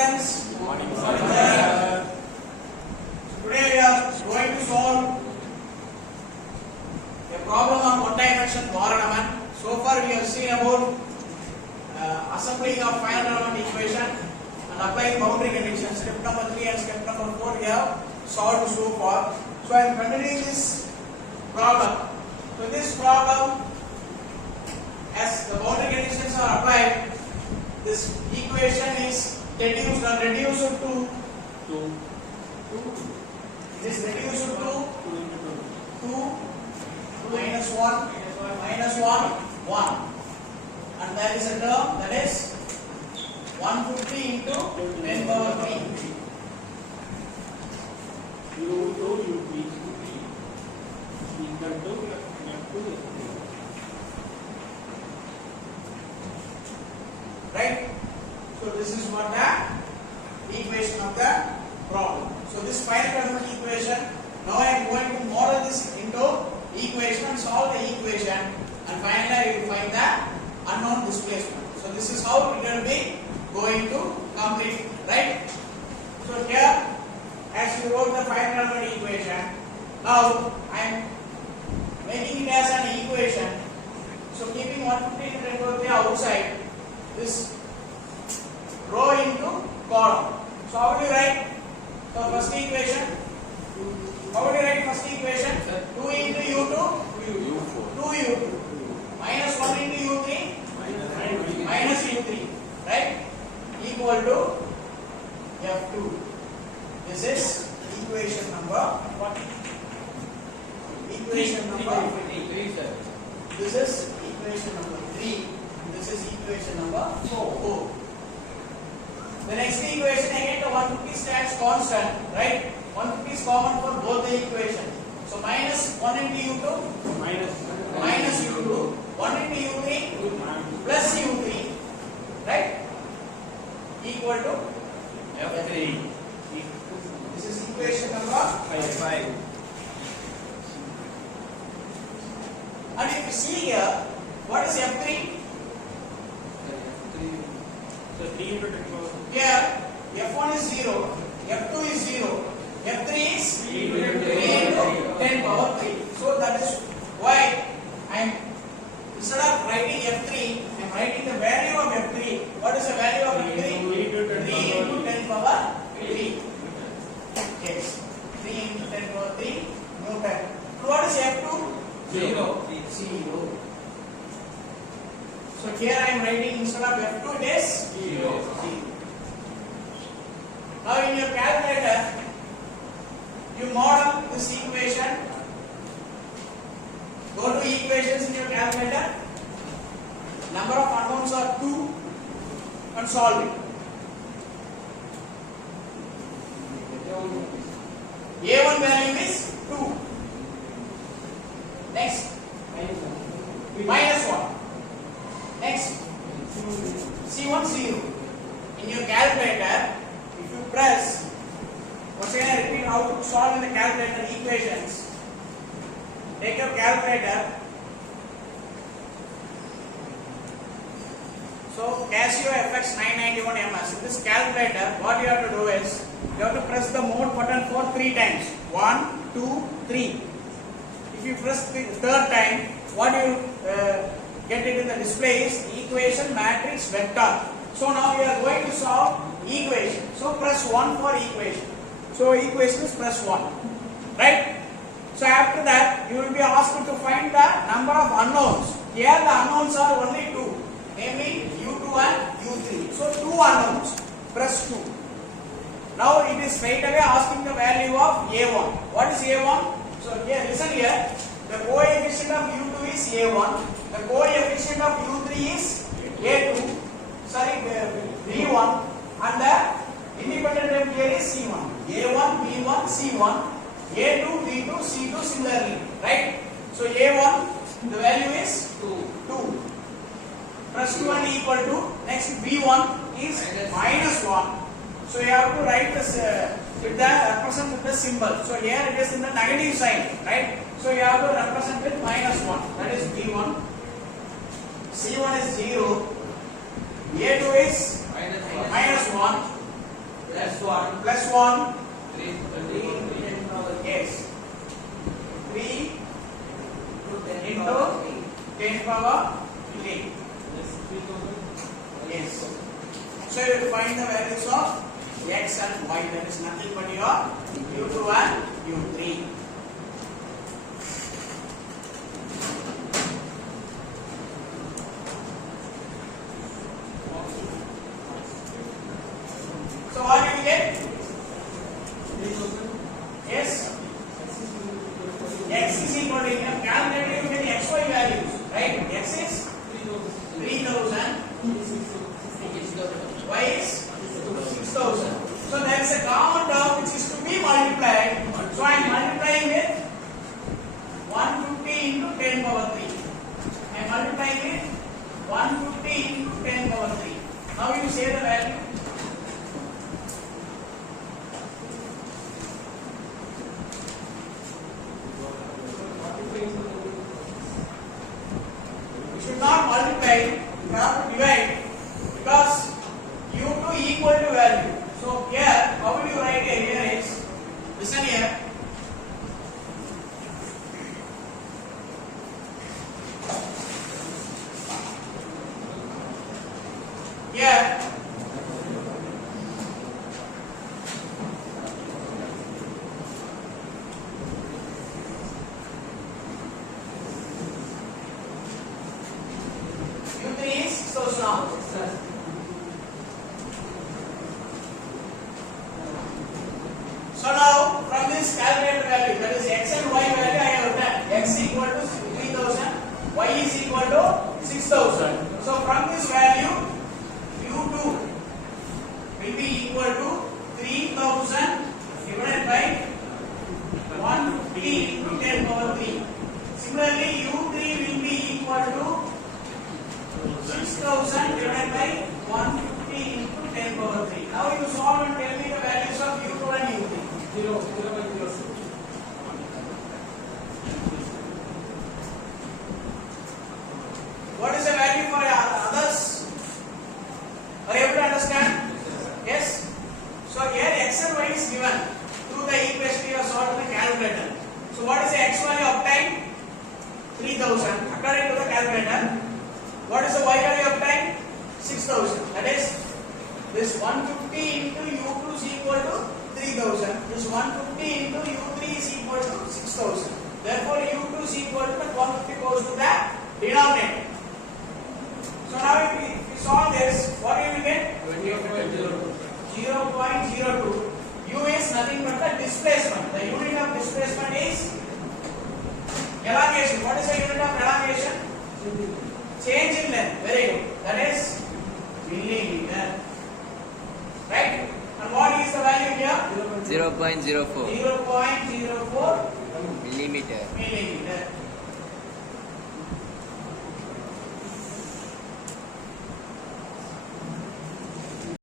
students. Morning, Today we are going to solve a problem on one dimension Varanaman. So far we have seen about assembling of final element equation and applying boundary conditions. Step number 3 and step number 4 we have solved so far. So I am continuing this problem. So this problem, as the boundary conditions are applied, this equation is reduced to 2. It is reduced to 2 minus 1 minus 1 1, and there is a term that is 150 into 10 power 3. Right? So this is what the equation of the problem. So this final element equation, now I am going to model this into equation and solve the equation, and finally I will find the unknown displacement. So this is how we will be going to complete, right? So here, as we wrote the final element equation, now I am making it as an equation. So keeping 150 to 10 power 3 outside, this row into column. So how do you write the first equation? How do you write first equation? 2 into u2, 2u2 minus 1 into u3 minus u3, right? Equal to f2. This is equation number what? Equation number 3. This is equation number 3. And this is equation number 4. The next equation again, the 150 stands constant, right? 150 is common for both the equations. So minus 1 into u2 minus u2, 1 into u3 plus u3, right? Equal to f3. This is equation number 5. And if you see here, what is f3? So 3 into 10 power. Here, f1 is 0, f2 is 0, f3 is 3 into 10 power 3. So that is why I am, instead of writing f3, I am writing the value of f3. What is the value of f3? 3 into 10 power 3. Yes, 3 into 10 power 3 Newton. So what is f2? 0. So here I am writing instead of f2 it is 0. Now in your calculator, you model this equation. Go to equations in your calculator. Number of unknowns are 2 and solve it. A1 value is 2. Next, minus 1. Next, C1 0. In your calculator, if you press, once again I repeat how to solve in the calculator equations. Take your calculator. So Casio FX 991 MS. In this calculator, what you have to do is, you have to press the mode button for 3 times. 1, 2, 3. If you press the third time, what you get it in the display is equation matrix vector. So now we are going to solve equation. So press 1 for equation. So equation is press 1. Right? So after that, you will be asked to find the number of unknowns. Here the unknowns are only 2. Namely u2 and u3. So 2 unknowns. Press 2. Now it is straight away asking the value of a1. What is a1? So here, listen here. The coefficient of u2 is a1. The coefficient of u3 is a2. Sorry, v1. And the independent term here is c1. a1, b1, c1. a2, b2, c2 similarly. Right? So a1, the value is 2. Plus 2 and equal to, next b1 is minus 1. So you have to write this with the represent with the symbol. So here it is in the negative sign, right? So you have to represent with minus 1. That is b1. C1 is 0. A2 is minus 1. 1. 3 yes. 3 into 10 power 3. Yes. So you will find the values of x and y. That is nothing but your u2 and u3. So what do you get? Yes. X is equal to, you have calculated, you get xy values, right? X is 3000, y is 6000. So there is a common term which is to be multiplied. So I am multiplying with 150 into 10 power 3. I am multiplying with 150 into 10 power 3. Now you say the value. You should not multiply, you have to divide because u2 equal to value. So here, how will you write it? Here is, listen here. Here, u3 is so strong. So now from this calculated value, that is x and y value, I have written x equal to 3000, y is equal to 6000. So from this value, u2 will be equal to 3000 divided by 150 into 10 power 3. Similarly, u3 will be equal to 6000 divided by 150 into 10 power 3. Now you solve and tell me the values of u2 and u3. 0. What is the value for others? Are you able to understand? Yes? So here x and y is given through the equation you have solved in the calculator. So what is the x value obtained? 3000 according to the calculator. What is the y value obtained? 6000. That is, this 150 into u2 is equal to 3000. This 150 into u3 is equal to 6000. Therefore, u2 is equal to the 150 goes to the denominator. So now if we solve this, what you will get? 0.02. U is nothing but the displacement. The unit of displacement is elongation. What is the unit of elongation? Change in length. Very good. That is millimeter. Right? And what is the value here? 0.04 0.04 millimeter. millimeter.